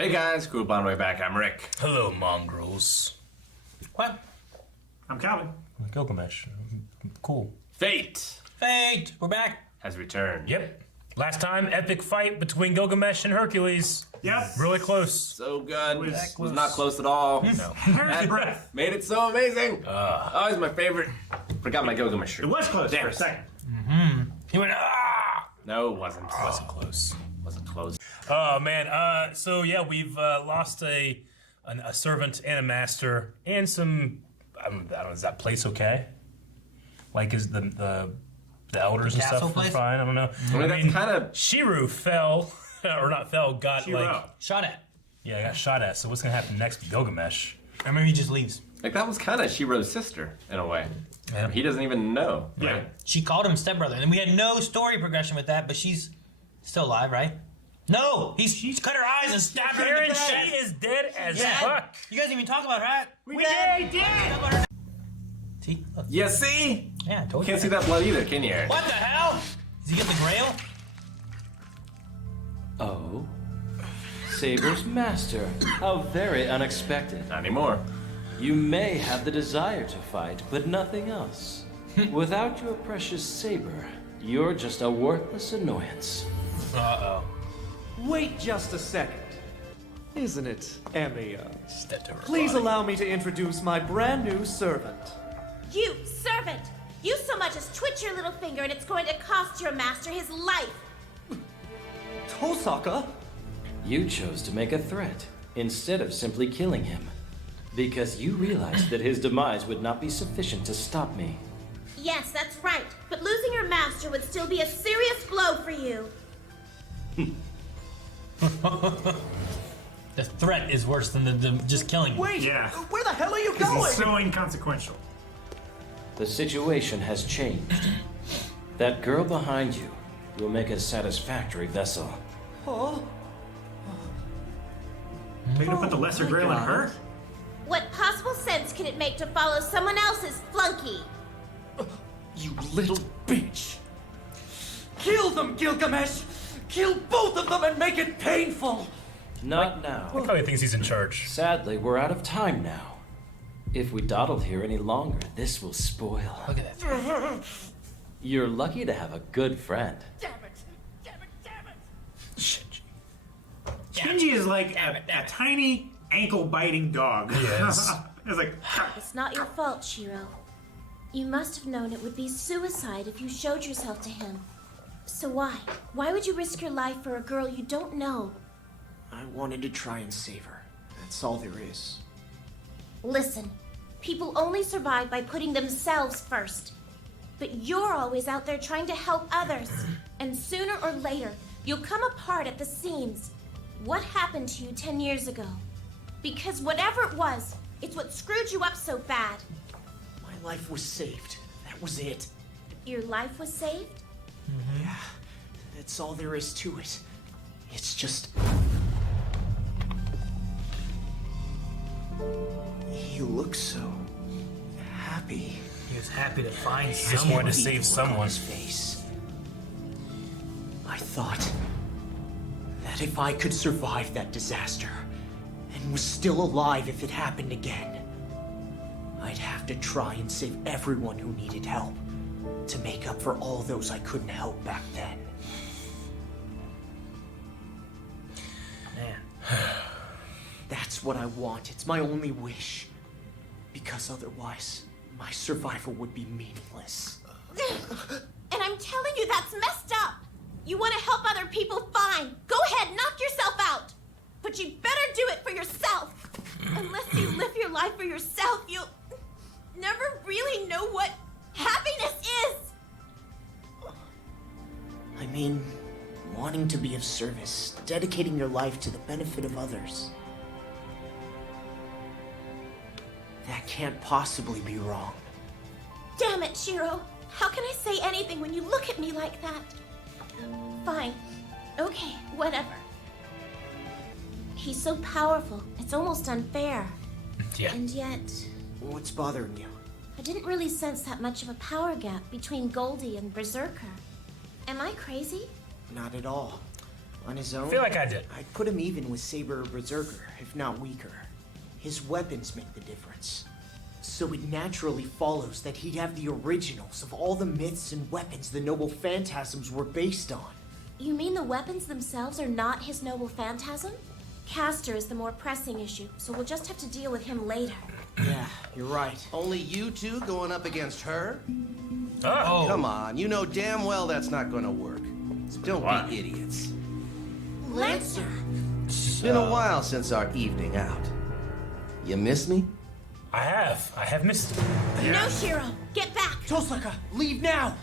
Hey guys, cool on way back. I'm Rick. Hello, mongrels. What? I'm Calvin. Gilgamesh. Cool. Fate We're back. has returned. Yep. Last time, epic fight between Gilgamesh and Hercules. Yep. Really close. So good. Was Was not close at all. No. Hair's breath. Made it so amazing. Always my favorite. Forgot my Gilgamesh shirt. It was close Damn for a it. second. He went, ah! No, it wasn't. Wasn't close. Wasn't close. Oh, man. So, yeah, we've lost a servant and a master and some, I don't know, is that place okay? Like, is the elders and castle stuff place? fine? I don't know. I mean, that's kind of. Shiru fell, or not fell, got like, Shot at. yeah, got shot at. So what's gonna happen next with Gilgamesh? Or maybe he just leaves. Like, that was kind of Shiro's sister, in a way. Yeah. He doesn't even know, Yeah. right? She called him stepbrother, and we had no story progression with that, but she's still alive, right? No! He's cut her eyes and stabbed her in Aaron, the she head. is dead as Yeah. fuck. You guys didn't even talk about her, right? We did! See? Look. Yeah, see? Yeah, I told you. Can't see that blood either, can you, Aaron? What the hell? Does he get the grail? Oh. Saber's master. How very unexpected. Not anymore. You may have the desire to fight, but nothing else. Without your precious saber, you're just a worthless annoyance. Uh-oh. Wait just a second. Isn't it, Emia? Please allow me to introduce my brand new servant. You, servant! You so much as twitch your little finger and it's going to cost your master his life! Tosaka? You chose to make a threat, instead of simply killing him. Because you realized that his demise would not be sufficient to stop me. Yes, that's right, but losing your master would still be a serious blow for you. The threat is worse than the just killing him. Wait! Yeah. Where the hell are you This going? is so inconsequential. The situation has changed. That girl behind you will make a satisfactory vessel. Oh, They're gonna put the lesser my grail in God. her? What possible sense can it make to follow someone else's flunky? you little bitch! Kill them, Gilgamesh! Kill both of them and make it painful! Not now. Look how he thinks he's in charge. Sadly, we're out of time now. If we dawdle here any longer, this will spoil. Look at that. You're lucky to have a good friend. Shinji is like a tiny ankle-biting dog. Yes. It's like, It's not your fault, Shiro. You must have known it would be suicide if you showed yourself to him. So why? Why would you risk your life for a girl you don't know? I wanted to try and save her. That's all there is. Listen, people only survive by putting themselves first. But you're always out there trying to help others. And sooner or later, you'll come apart at the seams. What happened to you 10 years ago? Because whatever it was, it's what screwed you up so bad. My life was saved. That was it. Your life was saved? Yeah, that's all there is to it. It's just... He looks so... happy. He was happy to find He just someone. wanted to save Look on someone. his face. I thought that if I could survive that disaster and was still alive if it happened again, I'd have to try and save everyone who needed help to make up for all those I couldn't help back then. Man. That's what I want. It's my only wish. Because otherwise, my survival would be meaningless. And I'm telling you, that's messed up. You want to help other people, fine. Go ahead, knock yourself out. But you better do it for yourself. Unless you live your life for yourself, you'll never really know what happiness is. I mean, wanting to be of service, dedicating your life to the benefit of others. That can't possibly be wrong. Damn it, Shiro. How can I say anything when you look at me like that? Fine. Okay, whatever. He's so powerful, it's almost unfair. Yeah. And yet, What's bothering you? I didn't really sense that much of a power gap between Goldie and Berserker. Am I crazy? Not at all. On his own, I feel like I did. I'd put him even with Saber or Berserker, if not weaker. His weapons make the difference. So it naturally follows that he'd have the originals of all the myths and weapons the noble phantasms were based on. You mean the weapons themselves are not his noble phantasm? Castor is the more pressing issue, so we'll just have to deal with him later. Yeah, you're right. Only you two going up against her? Oh. Come on, you know damn well that's not gonna work. So don't be idiots. Lancer! It's been a while since our evening out. You miss me? I have missed it. No, Shiro! Get back! Tosaka, leave now!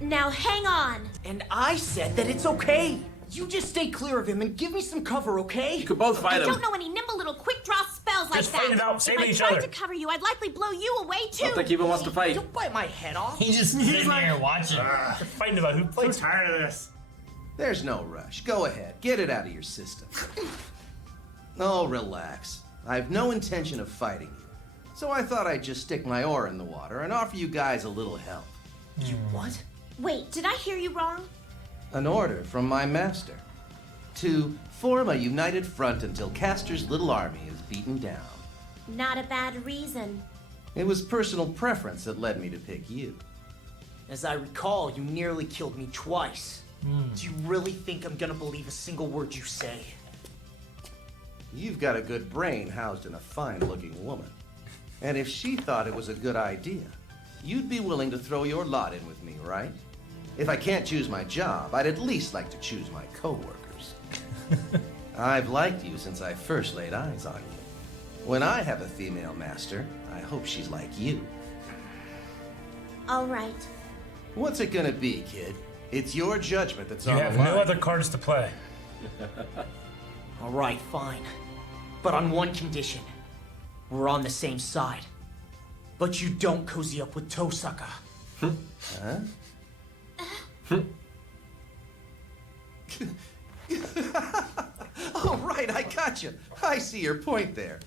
Now hang on! And I said that it's okay. You just stay clear of him and give me some cover, okay? You could both I fight him. don't know any nimble little quick draw spells like Just that. fight it out, save if each I tried other. to cover you, I'd likely blow you away too. I don't think he even wants to fight. Don't bite my head off. He's just sitting there watching. They're fighting about who I'm fights. tired of this. There's no rush. Go ahead, get it out of your system. Oh, relax. I have no intention of fighting you. So I thought I'd just stick my oar in the water and offer you guys a little help. You what? Wait, did I hear you wrong? An order from my master. To form a united front until Castor's little army is beaten down. Not a bad reason. It was personal preference that led me to pick you. As I recall, you nearly killed me twice. Do you really think I'm gonna believe a single word you say? You've got a good brain housed in a fine-looking woman. And if she thought it was a good idea, you'd be willing to throw your lot in with me, right? If I can't choose my job, I'd at least like to choose my co-workers. I've liked you since I first laid eyes on you. When I have a female master, I hope she's like you. All right. What's it gonna be, kid? It's your judgment that's You on have the line. no other cards to play. All right, fine. But on one condition. We're on the same side. But you don't cozy up with Tosaka. Oh, right, I got you. I see your point there.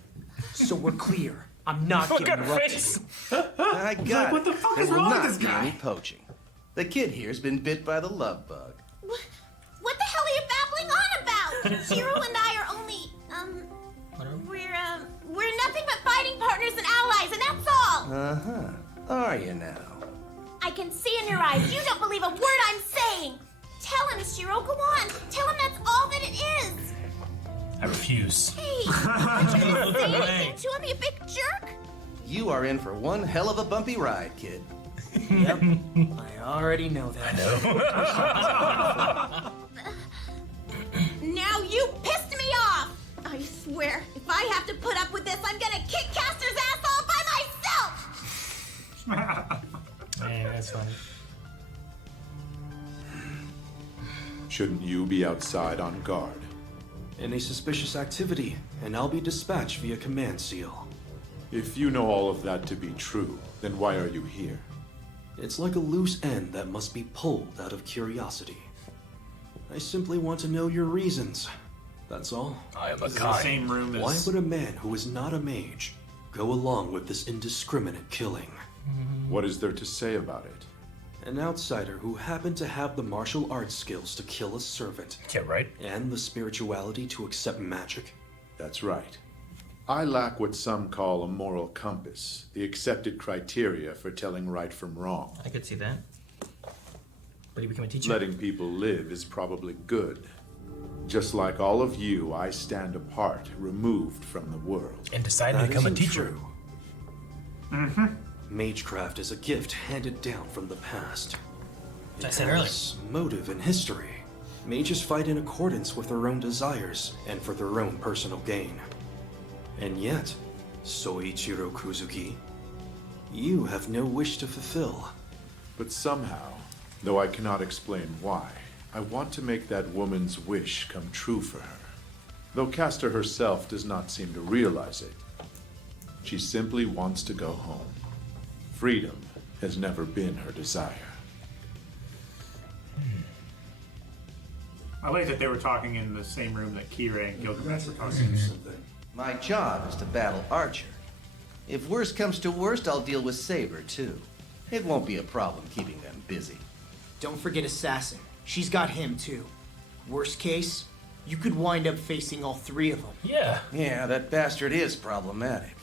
So we're clear. I'm not Look giving at her up to face. you. I got what the it. fuck There is will wrong with not this be guy? any poaching. The kid here's been bit by the love bug. What the hell are you babbling on about? Shiro and I are only, we're nothing but fighting partners and allies, and that's all! Uh-huh. Are you now? I can see in your eyes you don't believe a word I'm saying! Tell him, Shiro, go on! Tell him that's all that it is! I refuse. Hey, aren't you gonna say anything to him, you big jerk? You are in for one hell of a bumpy ride, kid. Yep. I already know that. Now you pissed me off! I swear, if I have to put up with this, I'm gonna kick Castor's ass all by myself! Man, that's funny. Shouldn't you be outside on guard? Any suspicious activity, and I'll be dispatched via command seal. If you know all of that to be true, then why are you here? It's like a loose end that must be pulled out of curiosity. I simply want to know your reasons. That's all. I am a This is the guy. same room as... Why would a man who is not a mage go along with this indiscriminate killing? What is there to say about it? An outsider who happened to have the martial arts skills to kill a servant, Yeah, right? and the spirituality to accept magic. That's right. I lack what some call a moral compass, the accepted criteria for telling right from wrong. I could see that. But he became a teacher. Letting people live is probably good. Just like all of you, I stand apart, removed from the world. And decided to That become a isn't teacher. true. Magecraft is a gift handed down from the past. It I said earlier. has motive and history. Mages fight in accordance with their own desires and for their own personal gain. And yet, Soichiro Kuzuki, you have no wish to fulfill. But somehow, though I cannot explain why, I want to make that woman's wish come true for her. Though Castor herself does not seem to realize it. She simply wants to go home. Freedom has never been her desire. I like that they were talking in the same room that Kira and Gilgamesh were talking. My job is to battle Archer. If worst comes to worst, I'll deal with Saber, too. It won't be a problem keeping them busy. Don't forget Assassin. she's got him too. Worst case, you could wind up facing all three of them. Yeah. Yeah, that bastard is problematic.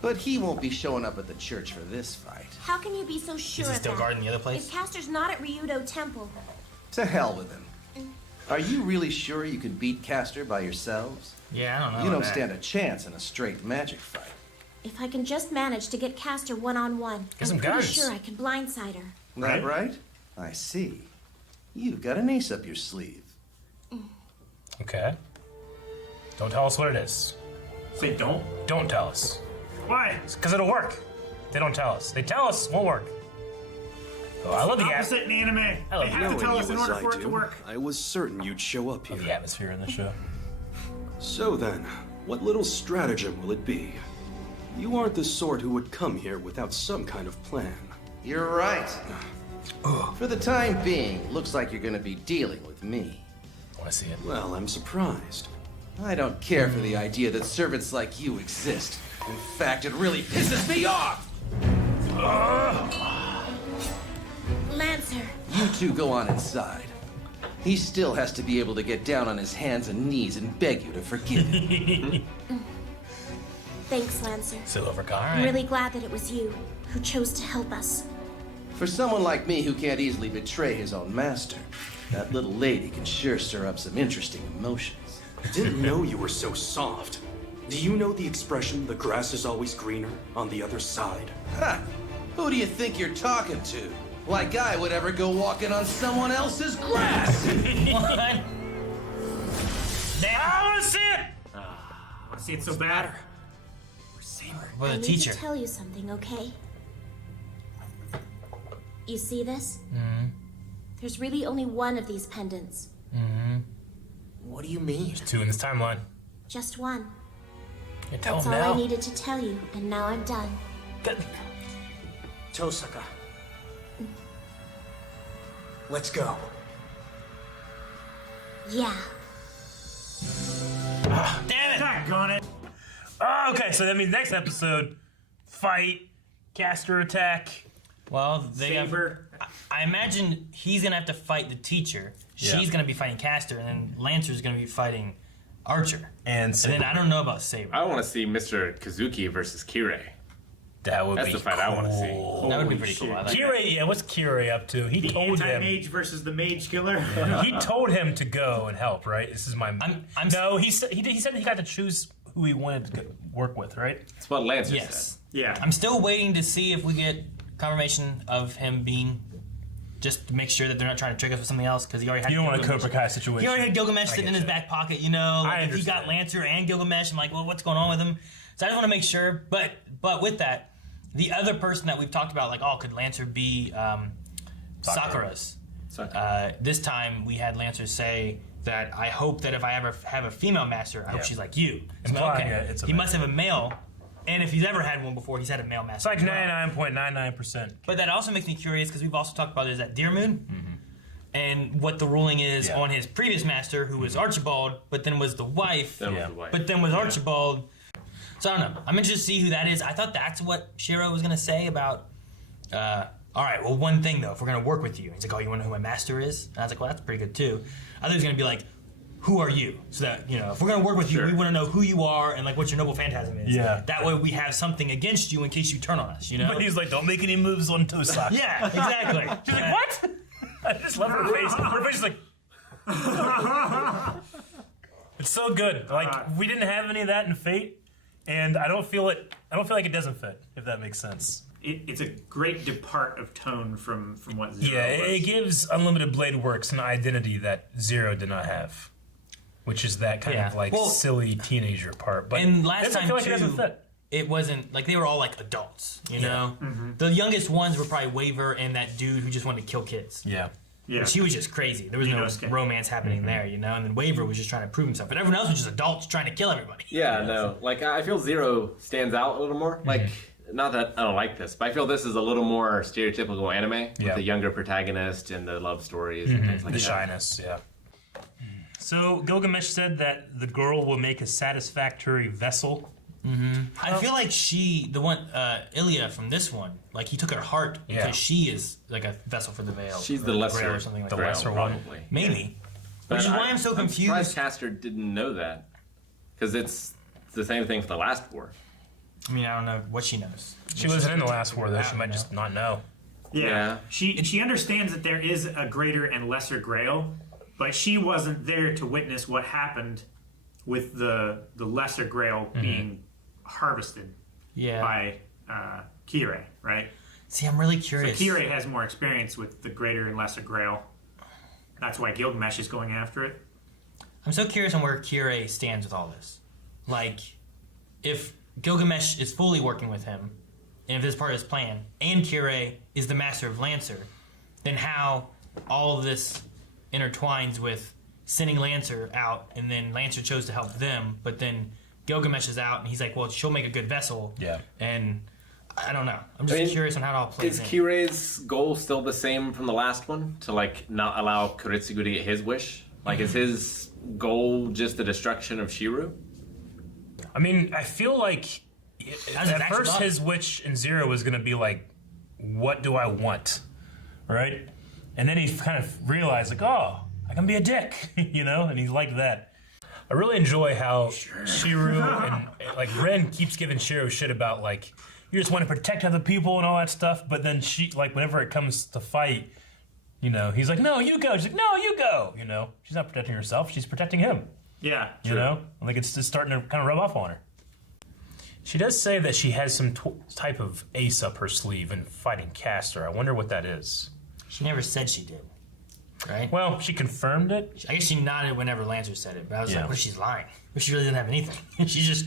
But he won't be showing up at the church for this fight. How can you be so sure Is he of still that? guarding the other place? If Castor's not at Ryudo Temple. To hell with him. Are you really sure you can beat Castor by yourselves? Yeah, I don't know. You don't about stand a chance in a straight magic fight. If I can just manage to get Castor one-on-one, Get some I'm pretty guns. sure I can blindside her. That right? I see. You've got an ace up your sleeve. Okay. Don't tell us what it is. Say don't. Don't tell us. Why? Because it'll work. They don't tell us. They tell us, won't work. Oh, I love the Opposite in anime. I love They have to tell us in order for it to do, work. I was certain you'd show up here. the atmosphere in the show. So then, what little stratagem will it be? You aren't the sort who would come here without some kind of plan. You're right. For the time being, looks like you're gonna be dealing with me. I want to see it. Well, I'm surprised. I don't care for the idea that servants like you exist. In fact, it really pisses me off! Lancer, You two go on inside. He still has to be able to get down on his hands and knees and beg you to forgive him. thanks, Lancer. Silver I'm car. really glad that it was you who chose to help us. For someone like me who can't easily betray his own master, that little lady can sure stir up some interesting emotions. I didn't know you were so soft. Do you know the expression, the grass is always greener on the other side? Ha! Who do you think you're talking to? Like I would ever go walking on someone else's grass! What? I want to see it! I see it so bad. For I the need teacher. to tell you something, okay? You see this? There's really only one of these pendants. What do you mean? 2 in this timeline. Just one. Yeah, tell That's him all now. I needed to tell you, and now I'm done. Tosaka. Let's go. Yeah. Damn it! Doggone it. Oh, okay, so that means next episode, fight, caster attack. Well, they have. Saber. I imagine he's gonna have to fight the teacher. Yeah. She's gonna be fighting Castor, and then Lancer's gonna be fighting Archer. And And Saber. then I don't know about Saber. I want to see Mr. Kazuki versus Kirei. That would That's be the fight I want to see. cool. That would be pretty cool. I like that. Kirei, yeah, what's Kirei up to? He told him. Anti-mage versus the mage killer. He told him to go and help, right? This is my. I'm- no, he said he said he got to choose who he wanted to work with, right? That's what Lancer Yes. Yeah. I'm still waiting to see if we get confirmation of him being. Just to make sure that they're not trying to trick us with something else, because he already had. You don't want a Gilgamesh. Cobra Kai situation. He already had Gilgamesh I sitting in get his you. back pocket, you know. I Like if he got understand. Lancer and Gilgamesh, I'm like, well, what's going on with him? So I just want to make sure. But with that, the other person that we've talked about, like, oh, could Lancer be Sakura's? This time we had Lancer say that I hope that if I ever have a female master, I hope she's like you. And I'm like, Implying, yeah, it's a he man. must have a male. And if he's ever had one before, he's had a male It's master. like as well. 99.99%. But that also makes me curious because we've also talked about is that Deer Moon and what the ruling is Yeah. on his previous master, who was Archibald, but then was the wife, That was the wife. but then was Archibald. So I don't know. I'm interested to see who that is. I thought that's what Shiro was gonna say about. All right, well, one thing though, if we're gonna work with you, he's like, oh, you want to know who my master is? And I was like, well, that's pretty good too. I thought he was gonna be like, who are you? So that, if we're gonna work with you, we want to know who you are and like what your noble phantasm is. Yeah. That way we have something against you in case you turn on us. But he's like, don't make any moves on Tosaka. Yeah, exactly. She's like, what? I just love her face. Her face is like. It's so good. Like we didn't have any of that in Fate, and I don't feel like it doesn't fit. If that makes sense. It's a great depart of tone from what Zero Yeah, was. it gives Unlimited Blade Works an identity that Zero did not have, which is that kind of like silly teenager part. But and last I time feel like too, it doesn't fit. it wasn't like they were all like adults, you know. The youngest ones were probably Waver and that dude who just wanted to kill kids. Yeah. Yeah. But she was just crazy. There was no Inosuke. romance happening there, you know. And then Waver was just trying to prove himself, but everyone else was just adults trying to kill everybody. Yeah, no. Like, I feel Zero stands out a little more. Like, not that I don't like this, but I feel this is a little more stereotypical anime with the younger protagonist and the love stories and things like The that. shyness, yeah. So Gilgamesh said that the girl will make a satisfactory vessel I feel like Ilya from this one, like he took her heart because she is like a vessel for the veil. She's the lesser, or something like the that. lesser one. probably. Maybe. Which is why I'm so confused. I'm surprised Castor didn't know that, because it's the same thing for the last war. I mean, I don't know what she knows. She wasn't in the last war, though. She might just not know. Yeah. She understands that there is a greater and lesser Grail, but she wasn't there to witness what happened with the lesser Grail being harvested by Kirei, right? See, I'm really curious. So Kirei has more experience with the greater and lesser Grail. That's why Gilgamesh is going after it. I'm so curious on where Kirei stands with all this. Like, if Gilgamesh is fully working with him, and if this is part of his plan, and Kirei is the master of Lancer, then how all of this intertwines with sending Lancer out, and then Lancer chose to help them, but then Gilgamesh is out, and he's like, well, she'll make a good vessel. Yeah. And I don't know. I'm just curious on how it all plays Is in. Kirei's goal still the same from the last one? To, like, not allow Koritsugu to get his wish? Like, is his goal just the destruction of Shiru? I mean, I feel like at first his wish in Zero was going to be like, what do I want? Right? And then he kind of realized, like, oh, I can be a dick, you know? And he's like that. I really enjoy how Shiru and, like, Ren keeps giving Shiru shit about, like, you just want to protect other people and all that stuff, but then she, like, whenever it comes to fight, you know, he's like, no, you go. She's like, no, you go. You know, she's not protecting herself. She's protecting him. Yeah, you know? I think it's just starting to kind of rub off on her. She does say that she has some type of ace up her sleeve in fighting Castor. I wonder what that is. She never said she did, right? Well, she confirmed it. I guess she nodded whenever Lancer said it, but I was like, what if she's lying? What if she really doesn't have anything? She's just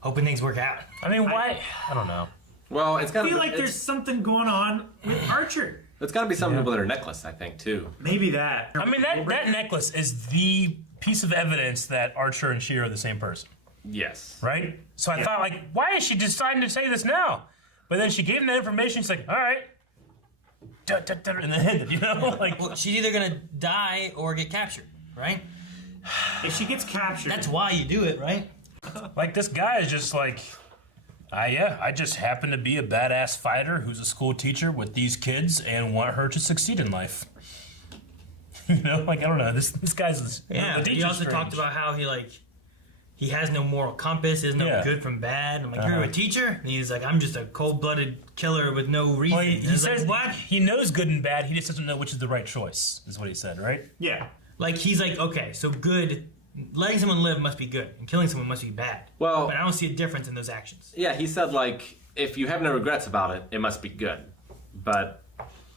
hoping things work out. I mean, why? I don't know. Well, it's got I feel like there's something going on with Archer. It's got to be something with her necklace, I think, too. Maybe that. I mean, that necklace is the piece of evidence that Archer and Shiro are the same person. Yes. Right? So I thought, like, why is she deciding to say this now? But then she gave him that information. She's like, all right. And then ended, you know? Like, well, she's either going to die or get captured, right? If she gets captured. That's why you do it, right? Like, this guy is just like, I just happen to be a badass fighter who's a school teacher with these kids and want her to succeed in life. You know, like, I don't know. This guy's he also talked about how he has no moral compass, is no good from bad. I'm like, you're a teacher? And he's like, I'm just a cold-blooded killer with no reason. Well, he says like, what? He knows good and bad. He just doesn't know which is the right choice, is what he said, right? Yeah. Like, he's like, okay, so good. Letting someone live must be good, and killing someone must be bad. Well, but I don't see a difference in those actions. Yeah, he said, like, if you have no regrets about it, it must be good. But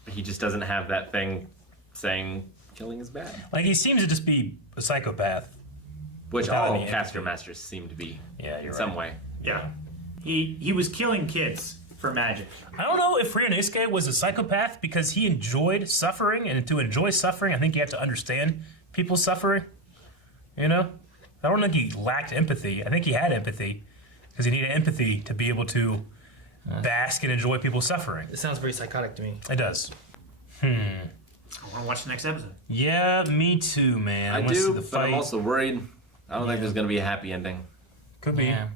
he just doesn't have that thing saying killing is bad. Like, he seems to just be a psychopath. Which all Caster Masters seem to be, in some way. Yeah. He was killing kids for magic. I don't know if Ryunosuke was a psychopath because he enjoyed suffering, and to enjoy suffering, I think you have to understand people's suffering. You know? I don't think he lacked empathy. I think he had empathy because he needed empathy to be able to bask and enjoy people's suffering. It sounds very psychotic to me. It does. I want to watch the next episode. Yeah, me too, man. I do, but I'm also worried. I don't think there's going to be a happy ending. Could be. Yeah.